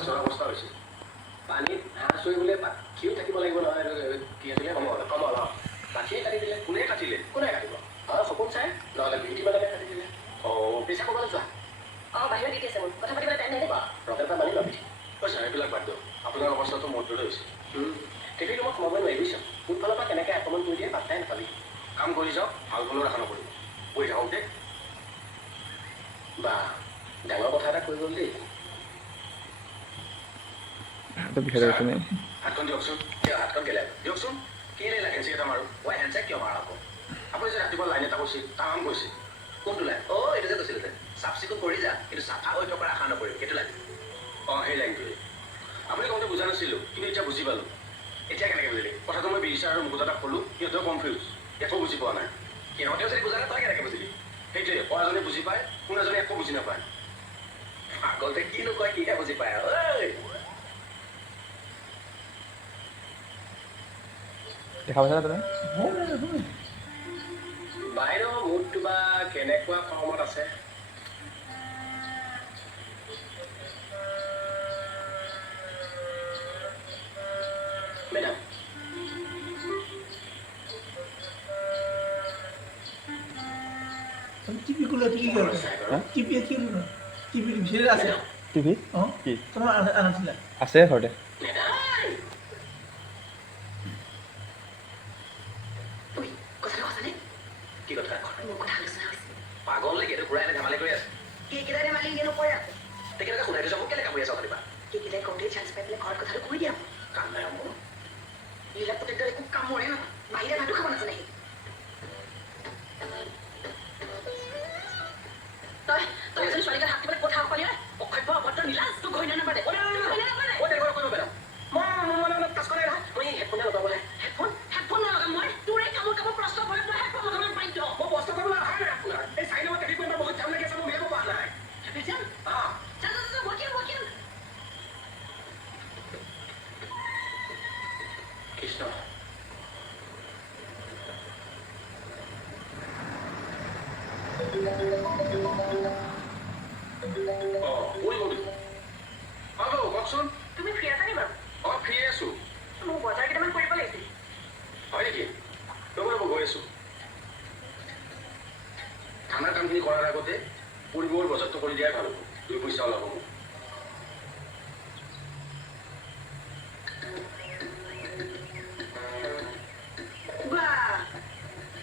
অৱস্থা হৈছে পানীত হাঁহ চৰিবলৈ পাখিও থাকিব লাগিব নহয় কি আছিলে কমল কমল পাখিয়ে কাটি দিলে কোনে কাটিলে কোনে কাটিব সপোন চাই নহ'লে বিউটি বালাকে কাটি দিলে পেচা ক'বলৈ যোৱা বাহিৰত দি আছে মোৰ কথা পাতিবলৈ টাইম নাই বা ৰকেট এটা মানি লবি ছাৰ এইবিলাক বাদ দিয়ক আপোনাৰ অৱস্থাটো মোৰ দৰে হৈছে তেখেতে মই সোমাব নোৱাৰি বুজিছ কোনফালৰ পৰা কেনেকৈ আক্ৰমণ কৰি দিয়ে পাত্তাই নাপাবি কাম কৰি যাওক ভাল ভুলৰ আশা নকৰিব কৰি থাকক দে বা ডাঙৰ কথা এটা কৈ গ'ল দেই হাতখন দিয়কচোন কিয় হাতখন গেলাই দিয়কচোন কেলে লাগে হেণ্ডছেক এটা মাৰোঁ মই হেণ্ডছেক কিয় মাৰা আকৌ আপুনি যে ৰাতিপুৱা লাইন এটা কৈছিল কাম কৈছে কোনটো লাইন এইটো যে কৈছিলে যে চাফ চিকুণ কৰি যা কিন্তু চাফা হৈ থকাৰ আশা নকৰিব সেইটো লাইন সেই লাইনটোৱে আপুনি কওঁতে বুজা নাছিলোঁ কিন্তু এতিয়া বুজি পালোঁ এতিয়া কেনেকৈ বুজিলে কথাটো মই বিৰিছা আৰু মুকুতাক ক'লোঁ সিহঁতেও কনফিউজ একো বুজি পোৱা নাই সিহঁতেও যদি বুজা নাই তই কেনেকৈ বুজিলি সেইটোৱে পঢ়াজনে বুজি পায় কোনোজনে একো বুজি নাপায় আগতে কিনো কয় কিহে বুজি পায় দেখা পাইছা তুমি বাহিৰৰ মুডটো বা কেনেকুৱা ফৰ্মত আছে মেডাম টিভি খুলে টিভি টিভি টিভি বিচাৰি আছে টিভি কি তোমাৰ আনিছিলা আছে ঘৰতে কি কথা পাগল নেকি এইটো ঘূৰাই ধেমালি কৰি আছে কেইকেইটা ধেমালি কিনো কৰে আছে তেখেতকে শুনাই দিছোঁ মোক কেলে কামুৰি আছা পাৰিবা কেইকেইটাই কওঁতে চান্স পাই পেলাই ঘৰত কথাটো কৈ দিয়া কাম নাই মোৰ লীলা পুতেকটো একো কামৰে নহয় বাহিৰে ভাতো খাব নাজানে তই এজনী ছোৱালীক হাত দিবলৈ কথা পালি অক্ষব্য অভদ্ৰ নীলাজ তোক ঘৈণা নাপাতে তেনেকুৱা কৰিব পেলাম মই কাজ কৰে মই হেডফোনে লগাবলৈ হেডফোন নলগাম মই তোৰ এই কামৰ প্ৰশ্ন কৰে তই হেডফোন লগাবলৈ বাধ্য মই প্ৰশ্ন কৰিবলৈ অহা নাই আপোনাৰ এই চাই নম্বৰ ট্ৰেফিক পইণ্টৰ বহুত জাম লাগি আছে মই মিলাব পৰা নাই কৃষ্ণ কওকচোন তুমি ফ্ৰী আছা নি বাৰু ফ্ৰী আছো মোক বজাৰ কেইটামান কৰিব লাগিছিল হয় নেকি ৰ'ব গৈ আছো খানাৰ কামখিনি কৰাৰ আগতে পৰিবৰ বজাৰটো কৰি দিয়াই ভাল হ'ব দুই পইচা ওলাব মোক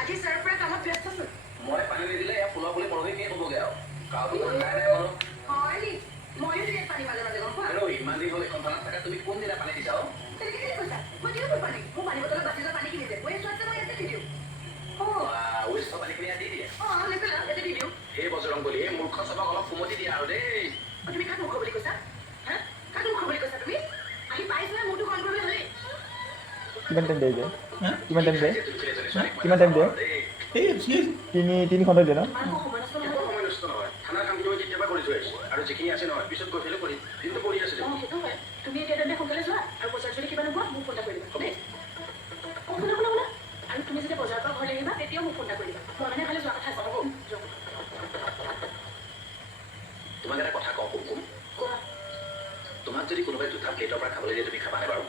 আজি ছাৰ পৰা কামত ব্যস্ত আছো মই পানী নিদিলে ইয়াত ফুলৰ বুলি পৰহি শেষ হ'বগৈ আৰু কাৰো নাই নাই মানুহ হয় নি ময়ো দিয়ে পানী মাজে মাজে গম পোৱা ইমান দিন হ'ল এখন পানীত থকা তুমি কোনদিনা পানী দিছা তেনেকৈ কৈছা মই দিওঁ পানী মোৰ পানী বটলত বাচি যোৱা পানী কিনি দিয়ে ৱেষ্ট হোৱাতছে মই ইয়াতে দি দিওঁ ৱেষ্ট পানীখিনি ইয়াত দি দিয়ে নেপেলা ইয়াতে দি দিওঁ সেই বজৰং বুলি এই মূৰ্খ চবক অলপ সুমতি দিয়া আৰু দেই তুমি কাক মূৰ্খ বুলি কৈছা হা কাক মূৰ্খ বুলি কৈছা তুমি আহি পাইছা মোৰটো কল কৰিবলৈ হ'লেই কিমান টাইম দিয়ে কিমান টাইম দিয়ে তিনি ঘণ্টা দিয়ে ন আৰু যিখিনি আছে নহয় পিছত গৈ পেলাই কৰিম কিন্তু কৰি আছে সেইটো হয় তুমি এতিয়া তেন্তে সোনকালে যোৱা আৰু বজাৰ যদি কিবা নোপোৱা মোক ফোন এটা কৰি দিবা দেই শুনা আৰু তুমি যেতিয়া বজাৰৰ পৰা ঘৰলৈ আহিবা তেতিয়াও মোক ফোন এটা কৰি দিবা মই মানে খালি যোৱা কথা আছে তোমাক এটা কথা কওঁ কুমকুম কোৱা তোমাক যদি কোনোবাই দুটা প্লেটৰ পৰা খাবলৈ দিয়ে তুমি খাবানে বাৰু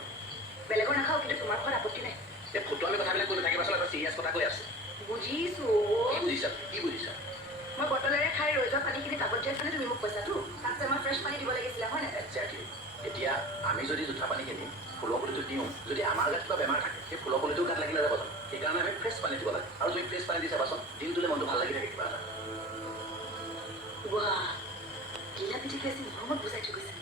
বেলেগৰ নাখাওঁ কিন্তু তোমাৰ ঘৰত আপত্তি নাই এই ফটো আমি কথাবিলাক কৈ থাকিবাচোন এটা চিৰিয়াছ কথা কৈ আছে বুজিছো কি বুজিছা মই বটলেৰে খাই ৰৈ যোৱা পানীখিনি কাগজ দিয়াৰ কাৰণে তুমি মোক কৈছাতো তাতছে মই ফ্ৰেছ পানী দিব লাগিছিলে হয় নাই এতিয়া আমি যদি জোঠা পানী কিনিম ফুলৰ পুলিটো দিওঁ যদি আমাৰ গাত কিবা বেমাৰ থাকে সেই ফুলৰ পুলিটো গাত লাগি নাযাব সেইকাৰণে আমি ফ্ৰেছ পানী দিব লাগে আৰু যদি ফ্ৰেছ পানী দি চাবাচোন দিনটোলৈ মনটো ভাল লাগি থাকে কিবা এটা লীলা পিঠিকে আছে মৰমত বুজাই থৈ গৈছে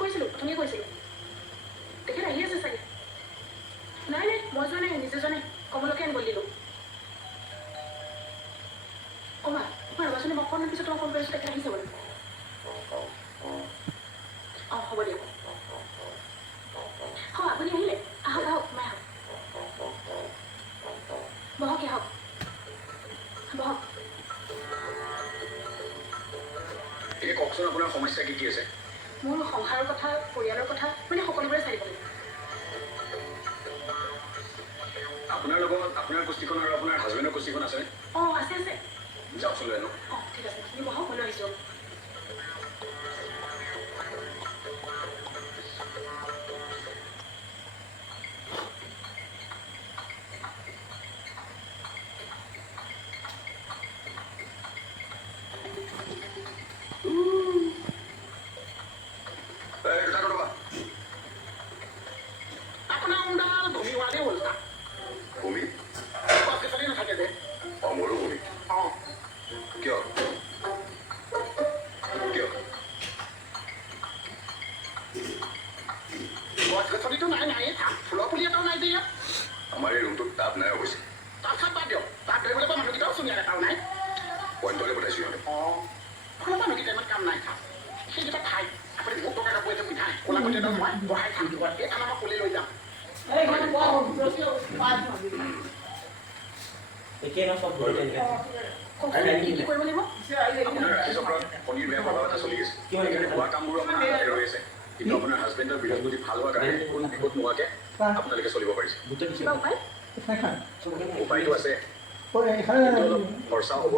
কৰিছিলোঁ প্ৰথমে কৈছিলোঁ তেখেত আহি আছে চাগে নাই মই যোৱা নাই নিজে যোৱা নাই কমলকে আনিব দিলোঁ কমা মই ৰবাচোন মই অকণমান পিছত তোমাক ফোন কৰিছোঁ তেখেত আহিছে বাৰু হ'ব দিয়ক আপুনি আহিলে আহক মই আহক বহক এই কওকচোন আপোনাৰ সমস্যা কি আছে মোৰ সংসাৰৰ কথা পৰিয়ালৰ কথা মানে সকলোবোৰে চাই দিব লাগিব কুস্তিখন আৰু আপোনাৰ হাজবেণ্ডৰ কুস্তিখন আছে আছে আছে যাওকচোন লৈ আনো ঠিক আছে তুমি বহক মই লৈ আহিছোঁ আপোনাৰ উন্দাল ভূমি হোৱালে হ'ল তা ভূমি পাকিস্তানী নাথাকে যে মোৰো ভূমি কিয় কিয় গছ-গছনিটো নাই নাই ফুলৰ পুলি এটাও নাই যে ইয়াত আমাৰ এই ৰুমটোত টাব নাই অৱশ্যে তাৰপিছত বাদ দিয়ক তাত ধৰিবলৈ পৰা মানুহকেইটাও চুনীয়া এটাও নাই পইণ্টলৈ পঠাইছোঁ সিহঁতে কোনো মানুহকেইটা ইমান কাম নাই খা সেইকেইটা ঠাই আপুনি মোক টকা কাপোৰ এটা পিন্ধাই ক'লাকতি এটা মই বহাই খাম এই খানা মই পুলি লৈ যাম একে ন সব ঘৰতে আহিলে কি কৰিব লাগিব আপোনাৰ ৰাশি চক্ৰত শনিৰ বেয়া প্ৰভাৱ এটা চলি আছে সেইকাৰণে হোৱা কামবোৰো আপোনাৰ হাতে ৰৈ আছে কিন্তু আপোনাৰ হাজবেণ্ডৰ বৃহস্পতি ভাল হোৱাৰ কাৰণে কোনো বিপদ নোহোৱাকৈ আপোনালোকে চলিব পাৰিছে গোটেই কিবা উপায় উপায়টো আছে কিন্তু অলপ খৰচাও হ'ব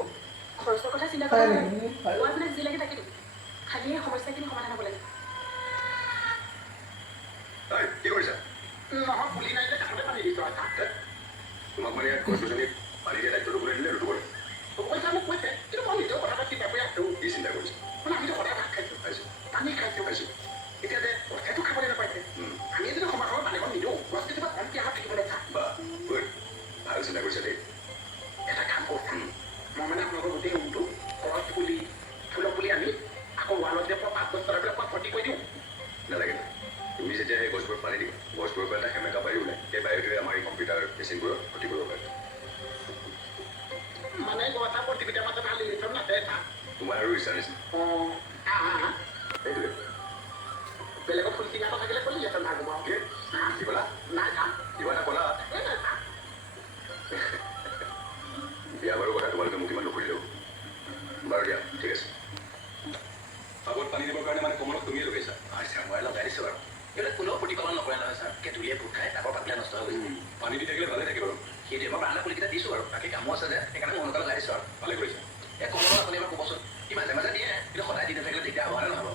খৰচৰ কথা চিন্তা কৰা নাই মই আপোনাক যি লাগে তাকে দিম খালি এই সমস্যাখিনি সমাধান হ'ব লাগে কি কৰিছা নহয় পুলি নাই যে কাষতে পানী দিছোঁ তোমাক মানে ইয়াত গছ-গছনিত পানী দিয়া দায়িত্বটো কোনে দিলে ৰুটো কৰে পইচা মোক কৈছে কিন্তু মই নিজেও কথা চিন্তা কৰি আছোঁ কি চিন্তা কৰিছে মানে আমিতো সদায় ভাত খাইছোঁ পাইছোঁ পানী খাইছোঁ পাইছোঁ এতিয়া যে সেইটো খাবলৈ নাপাইছে আমি যদি সমাজৰ পানীখন নিদিওঁ গছ কেতিয়াবা কমকৈ আমাক থাকিবলৈ চায় বা গুড ভাল চিন্তা কৰিছা দেই এটা কাম কৰোঁ মই মানে আপোনালোকৰ গোটেই ৰুমটো গছ পুলি ফুলৰ পুলি আনি আকৌ ৱালত যে পাত গছ তলাই পেলাই ভৰ্তি কৰি দিওঁ নালাগে তুমি যেতিয়া সেই গছবোৰত পানী দিবা গছবোৰৰ পৰা এটা সেমেকা বায়ু ওলায় সেই বায়ুটোৱে আমাৰ এই কম্পিউটাৰ মেচিনবোৰত ক্ষতি কৰিব পাৰে মানে গছ প্ৰতিযোগিতাৰ মাজত ভাল ইলেকশ্যন নাছে তোমাৰ আৰু ইচ্ছা নিচিনা সেইটোৱে বেলেগৰ ফুল চিঙা থাকিলে ক'লে ইলেকশ্যন ভাল হ'ব কি কি ক'লা নাই কাম কিবা এটা ক'লা বিয়া বাৰু কথা তোমালোকে মোক ইমান নুসুধিলেও বাৰু দিয়া ঠিক আছে আগত পানী দিবৰ কাৰণে মানে কমলত তুমিয়ে লগাইছা আচ্ছা মই লগাই দিছোঁ বাৰু এইবিলাক কোনেও প্ৰতিপালন নকৰে নহয় ছাৰ কেতুলিয়ে পোক খাই তাকৰ পাতবিলাক নষ্ট হৈ গৈছে পানী দি থাকিলে ভালে থাকে বাৰু সেইটোৱে মই বাৰান্দা পুলিকেইটা দিছোঁ আৰু বাকী কামো আছে যে সেইকাৰণে মই লগাই দিছোঁ আৰু ভালে কৰিছে এই কমলত আপুনি এবাৰ ক'বচোন কি মাজে মাজে দিয়ে কিন্তু সদায় দি নাথাকিলে দিগদাৰ হ'ব নে নহ'ব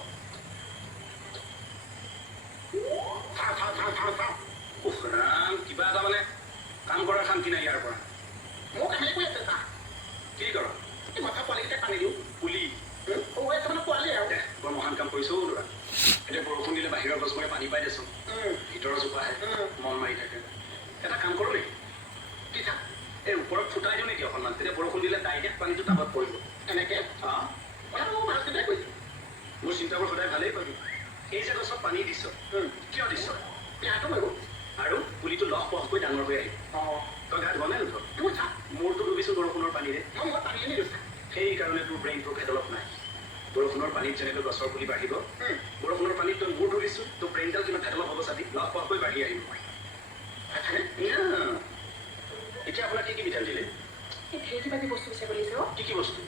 কিবা এটা মানে কাম কৰাৰ শান্তি নাই ইয়াৰ পৰা মোক কামে কৈ আছে চা কি কৰ এই মাথা পোৱালিকেইটা পানী দিওঁ পুলি হৈ আছে মানে পোৱালি আৰু বৰ মহান কাম কৰিছোঁ ল'ৰা এতিয়া বৰষুণ দিলে বাহিৰৰ গছবোৰে পানী পাই দেচোন ভিতৰৰ জোপাহে মন মাৰি থাকে এটা কাম কৰোঁ নেকি কি চা এই ওপৰত ফুটাই দিওঁ নেকি অকণমান তেতিয়া বৰষুণ দিলে ডাইৰেক্ট পানীটো টাবত পৰিব এনেকৈ অঁ কথাটো মই ভাল চিন্তাই কৰিছোঁ মোৰ চিন্তাবোৰ সদায় ভালেই পাবি এই যে গছত পানী দিছ কিয় দিছ পিঁয়াজটো মাৰিব আৰু পুলিটো লহ পহকৈ ডাঙৰ হৈ আহিব অঁ তই গা ধোৱা নাই নুধ তোৰ চা মূৰটো ডুবিছোঁ বৰষুণৰ পানীৰে মই পানী আনি দিছোঁ সেইকাৰণে তোৰ ব্ৰেইনটো ভেদলপ নাই বৰষুণৰ পানীত যেনেকৈ গছৰ পুলি বাঢ়িব বৰষুণৰ পানীত তই মূৰ ধৰিছোঁ তোৰ ব্ৰেইনডাল কিমান ভেদলপ হ'ব চাবি লহ পহকৈ বাঢ়ি আহিব এতিয়া আপোনাক কি কি মিঠাই দিলে এই ঢেৰ কিবা কিবি বস্তু বিচাৰিব লাগিছে অ' কি কি বস্তু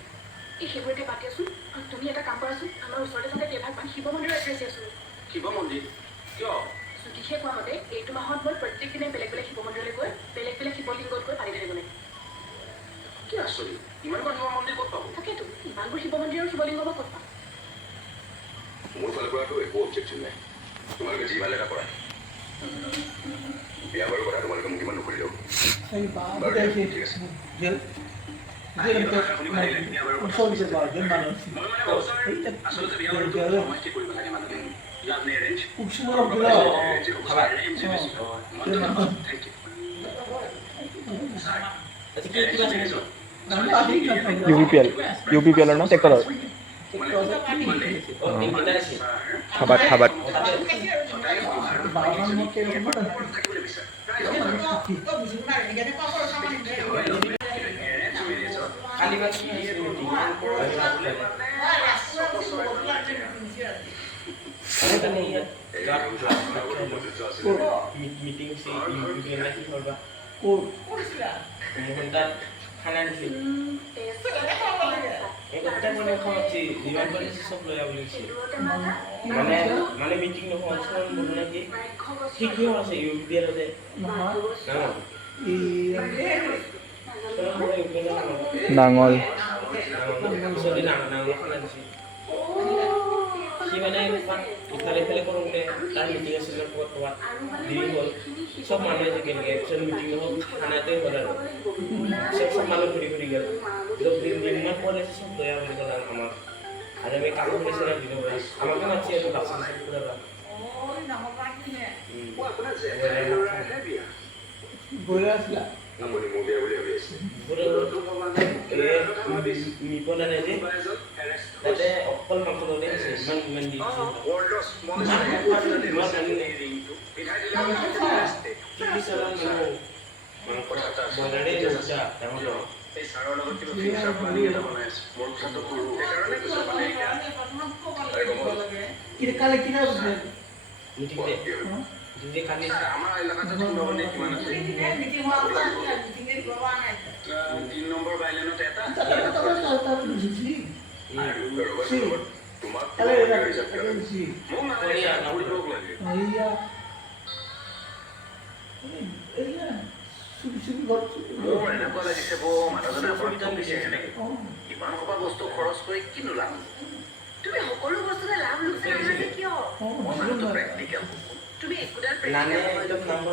এই সেইবোৰতে পাতি আছোঁ আৰু তুমি এটা কাম কৰাচোন আমাৰ ওচৰতে থকা কেইভাগমান শিৱ মন্দিৰৰ এড্ৰেছ আছোঁ শিৱ মন্দিৰ কিয় জ্যোতিষে কোৱা মতে এইটো মাহত মই প্ৰত্যেক দিনে বেলেগ বেলেগ শিৱ মন্দিৰলৈ গৈ বেলেগ বেলেগ শিৱলিংগত গৈ পানী ঢালিব লাগে কি আচৰিত ইমানবোৰ শিৱ মন্দিৰ ক'ত পাব তাকেতো ইমানবোৰ শিৱ মন্দিৰৰ শিৱলিংগ মই ক'ত পাম মোৰ ফালৰ পৰাতো একো অবজেকশ্যন নাই তোমালোকে যি ভাল এটা কৰা বিয়া বাৰু কথা তোমালোকে মোক ইমান নুসুধিলেও বাৰু দিয়া, ঠিক আছে আচলতে বিয়া বাৰু সময় ঠিক কৰিব লাগে মানুহে লাভ নে এৰেঞ্জ থেংক ইউ UPPL ন ট্ৰেক্টৰৰ খাবাত খাবাত मीटिंग से यूपीपीएल की होगा मोहनदास खाना दिছিল একটা মানে খাওয়াচ্ছি জীবন করে সব লয়া বলেছি মানে মানে মিটিং নহয় সব বলে নাকি ঠিক কি আছে ইউপিপিএল তে না নাঙল সি মানে ইফালে ইফালে কৰোঁতে তাৰ মিটিং আছিলে ক'ৰবাত দেৰি হ'ল চব মানুহে যে কেনেকৈ পিছত মিটিং নহ'ল খানাতে হ'ল আৰু চব মানুহ ঘূৰি ঘূৰি গ'ল যিমান পোৱা আছে চব দয়া বুলি ক'লে আমাক আৰু আমি কাম কৰিছে না দিনৰ পৰা আমাকে মাতি আৰু বাচি পুৰা নিপন আনে যে তাতে অকল মাংস লওঁতে আছে ইমান দি বনাৰে ডাঙৰ এই ছাৰৰ লগত কিবা ফিক্সাৰ প্লানিং এটা বনাই আছে মোৰ কথাটো সৰু সেইকাৰণে কৈছোঁ মানে মিটিং কালি আমাৰ এলেকাটো 3 নম্বৰ বাইলেনত এটা তোমাক মোৰ এনেকুৱা লাগিছে মানুহজনে ইমান সোপা বস্তু খৰচ কৰি কিনো লাভ তুমি সকলো বস্তুতে লাভ লোকচান আছে কিয় মই মানুহটো প্ৰেক্টিকেল তুমি একোডাল কৰ্ম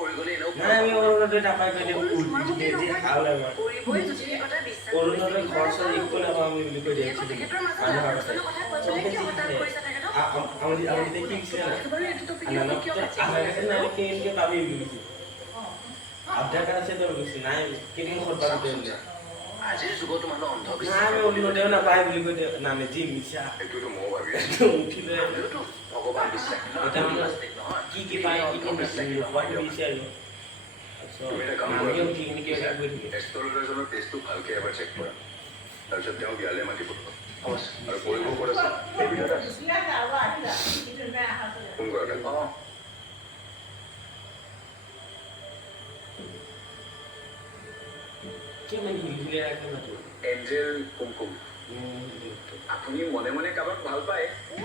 কৰি গ'লে এনেও আজিৰ যুগতো মানুহ অন্ধবিশ্বাস নাপায় বুলি কৈ দিয়ে নামে যি মিছা সেইটোতো ময়ো ভাবি উঠিলে ভগৱান বিশ্বাস কি কি পায় কি কি দিছে আৰু উঠি কিনে কিবা কৰি থাকে এষ্ট্ৰলজাৰজনৰ টেষ্টটো ভালকৈ এবাৰ চেক কৰা তাৰপিছত তেওঁ বিয়ালৈ মাতিব আৰু কৰিব ক'ত আছে ফোন কৰা অঁ এঞ্জেল কুমকুম আপুনি মনে মনে কাৰোবাক ভাল পায়